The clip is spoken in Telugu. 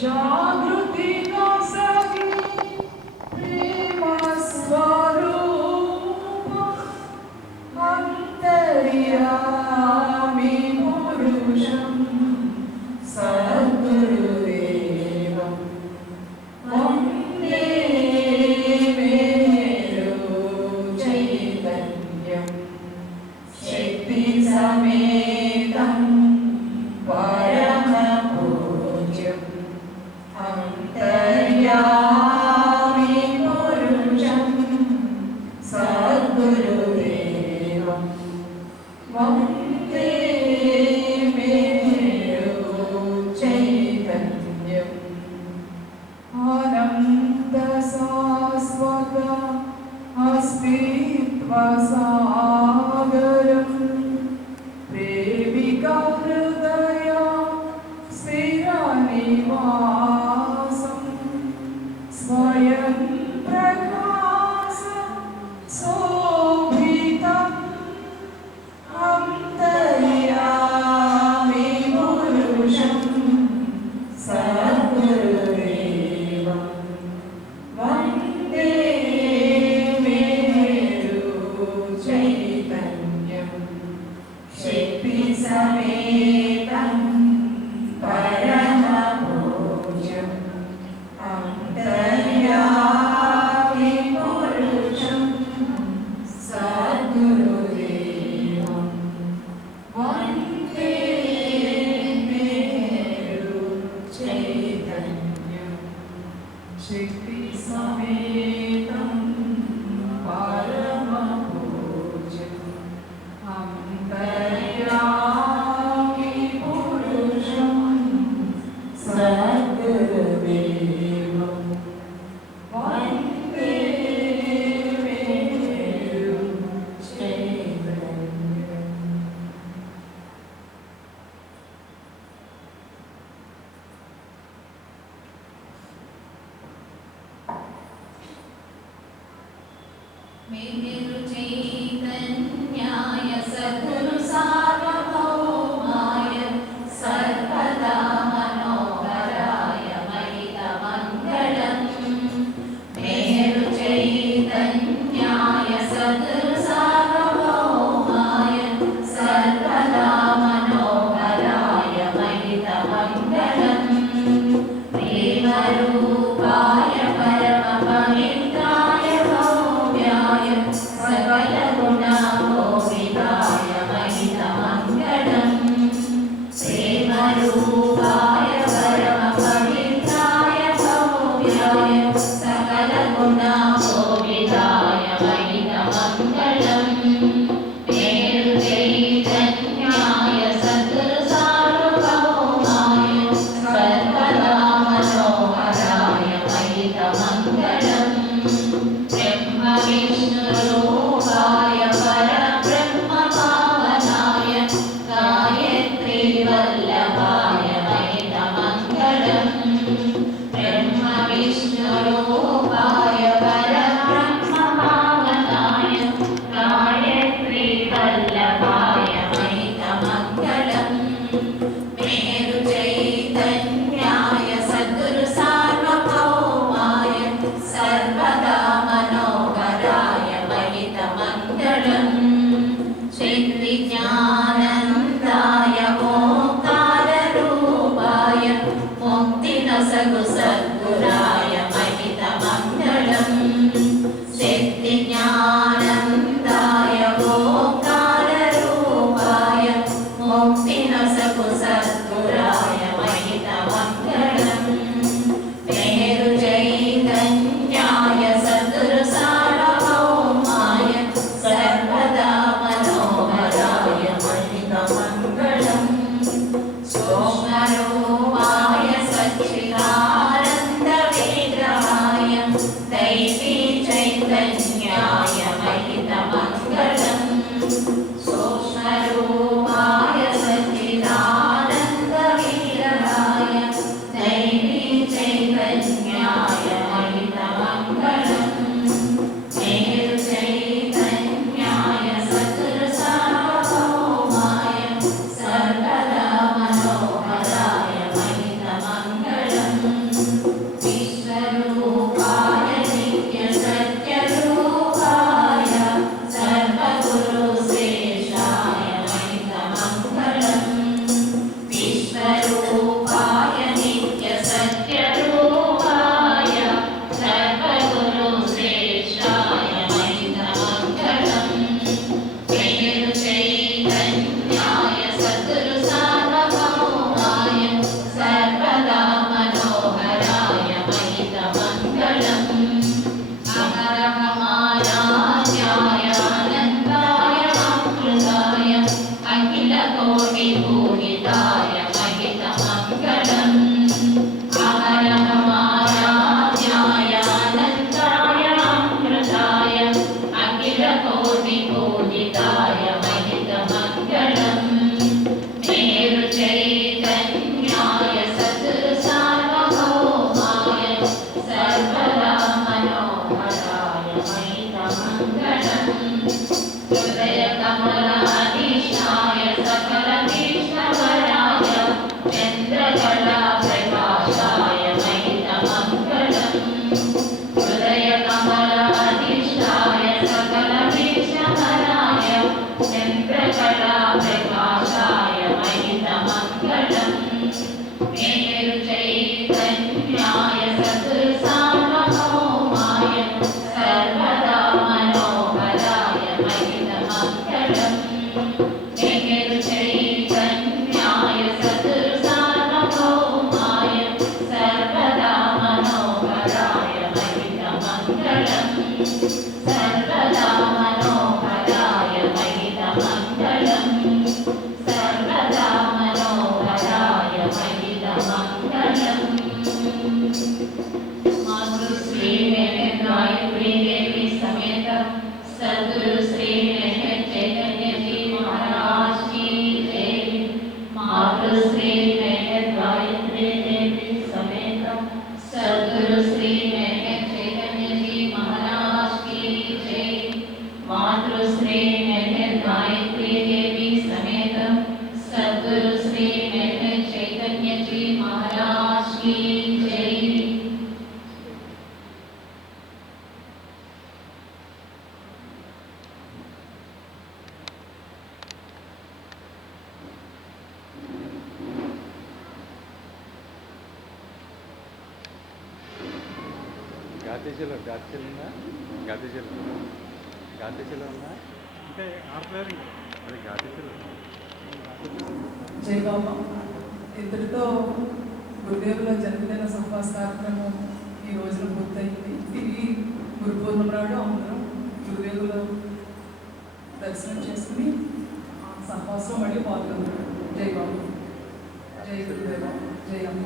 जागृति का सखी प्रेम स्वरूप अंतर्यामी पुरुषं सद्गुरुदेवं वन्दे मेरु चैतन्यं शक्ति समेतं परमपूज्यम् अंतर्यामी पुरुषं सद्गुरुदेवं वन्दे मेरु चैतन्यम् अनन्त शाश्वत अस्तित्वसागरं प्रेमिका हृदय स्थिरनिवासं स्वयं प्रकाश शोभितम् अंतर्यामी पुरुषं सद्गुरुदेवं वन्दे मेरु चैतन्यं शक्तिसमेतं परमपूज्यम् अंतर्यामी पुरुषं सद्गुरुदेवं वन्दे मेरु चैतन्यं शक्तिसमेतं परमपूज्यम् अंतर्यामी पुरुषं सद्गुरुदेवं वन्दे मेरु चैतन्यम्। मेरु चैतन्याय सद्गुरु सार्वभौमाय सर्वदा मनोहराय महितमङ्गलम्। मेरु चैतन्याय सद्गुरु सार्वभौमाय सर्वदा मनोहराय महितमङ्गलम्। प्रेमरूपाय परमपवित्राय भव्याय గాతిశీల ఉందా గాతిశీల ఉందా అంటే ఆడలేదు ఇంకా అది గాతిశీల జై బాబా. ఇంతటితో గురుదేవుల జన్మదిన సంవాస కార్యక్రమం ఈ రోజున పూర్తయింది. తిరిగి గురు పూర్ణిమ నాడు అందరం గురుదేవుల దర్శనం చేసుకుని సంవాసంలో మళ్ళీ పాల్గొన్నాం. జై బాబా. జై గురుదేవ. జై అమ్మ.